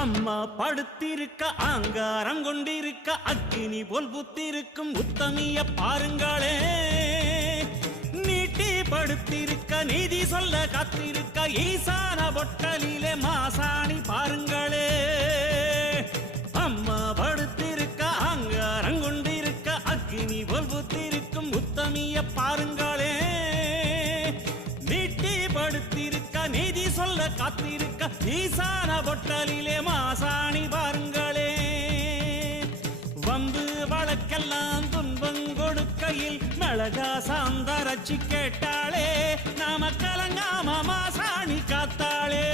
அம்மா படுத்திருக்க ஆங்காரம் கொண்டிருக்க அக்கினி போல் புத்திருக்கும் உத்தமிய பாருங்களே. நீட்டி படுத்திருக்க நீதி சொல்ல காத்திருக்க ஈசான பொட்டலிலே மாசாணி பாருங்களே. அம்மா படுத்திருக்க ஆங்காரம் கொண்டிருக்க அக்கினி போல் புத்திருக்கும் உத்தமிய பாருங்களே. நீட்டி படுத்திருக்க நீதி சொல்ல காத்திருக்க ஈசான பொட்டலிலே மாசாணி பாருங்களே. வம்பு வழக்கெல்லாம் துன்பம் கொடுக்கையில் மிளகா சாந்தரச்சி கேட்டாளே. நாம கலங்காம மாசாணி காத்தாளே.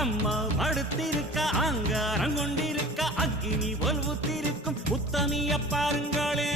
அம்மா படுத்திருக்க ஆங்காரம் கொண்டிருக்க அக்கினி போல் புத்திருக்கும் உத்தமிய பாருங்களே.